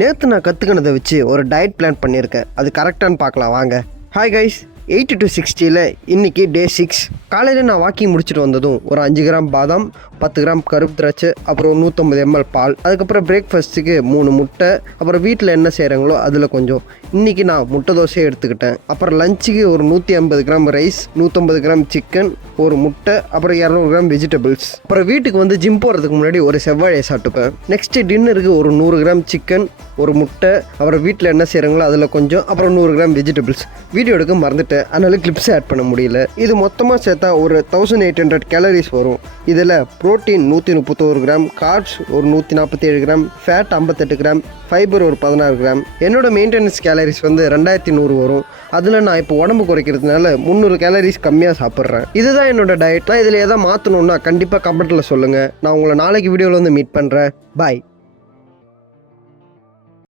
நேற்று நான் கற்றுக்கினதை வச்சு ஒரு டயட் பிளான் பண்ணியிருக்கேன். அது கரெக்டானு பார்க்கலாம் வாங்க. ஹாய் கைஸ், 80 to 60 இன்றைக்கி டே 6. காலையில் நான் வாக்கிங் முடிச்சுட்டு வந்ததும் ஒரு 5 கிராம் பாதாம், 10 கிராம் கருப்பு திராட்சை, அப்புறம் 150 ml பால், அதுக்கப்புறம் பிரேக்ஃபாஸ்ட்டுக்கு 3 முட்டை, அப்புறம் வீட்டில் என்ன செய்கிறாங்களோ அதில் கொஞ்சம். இன்றைக்கி நான் முட்டை தோசையை எடுத்துக்கிட்டேன். அப்புறம் லஞ்சுக்கு ஒரு 150 கிராம் ரைஸ், 150 கிராம் சிக்கன், ஒரு முட்டை, அப்புறம் 200 கிராம் வெஜிடபிள்ஸ். அப்புறம் வீட்டுக்கு வந்து ஜிம் போகிறதுக்கு முன்னாடி ஒரு செவ்வாழையை சாப்பிட்டுப்பேன். நெக்ஸ்ட்டு டின்னருக்கு ஒரு 100 கிராம் சிக்கன், ஒரு முட்டை, அப்புறம் வீட்டில் என்ன செய்கிறாங்களோ அதில் கொஞ்சம், அப்புறம் 100 கிராம் வெஜிடபிள்ஸ். வீடியோ எடுக்க மறந்துட்டேன், அதனால் கிளிப்ஸ் ஆட் பண்ண முடியல. இது மொத்தமாக சேர்த்தா ஒரு 1800 கேலரிஸ் வரும். இதில் ப்ரோட்டீன் 131 கிராம், கார்ப்ஸ் ஒரு 147 கிராம், ஃபேட் 58 கிராம், ஃபைபர் ஒரு 16 கிராம். என்னோட மெயின்டெனன்ஸ் கேலரிஸ் வந்து 2100 வரும். அதில் நான் இப்போ உடம்பு குறைக்கிறதுனால 300 கேலரிஸ் கம்மியாக சாப்பிட்றேன். இதுதான் என்னோட டயட். நான் இதில் எதாவது மாற்றணுன்னா கண்டிப்பாக கமெண்ட்டில் சொல்லுங்கள். நான் உங்களை நாளைக்கு வீடியோவில் வந்து மீட் பண்ணுறேன். பாய்.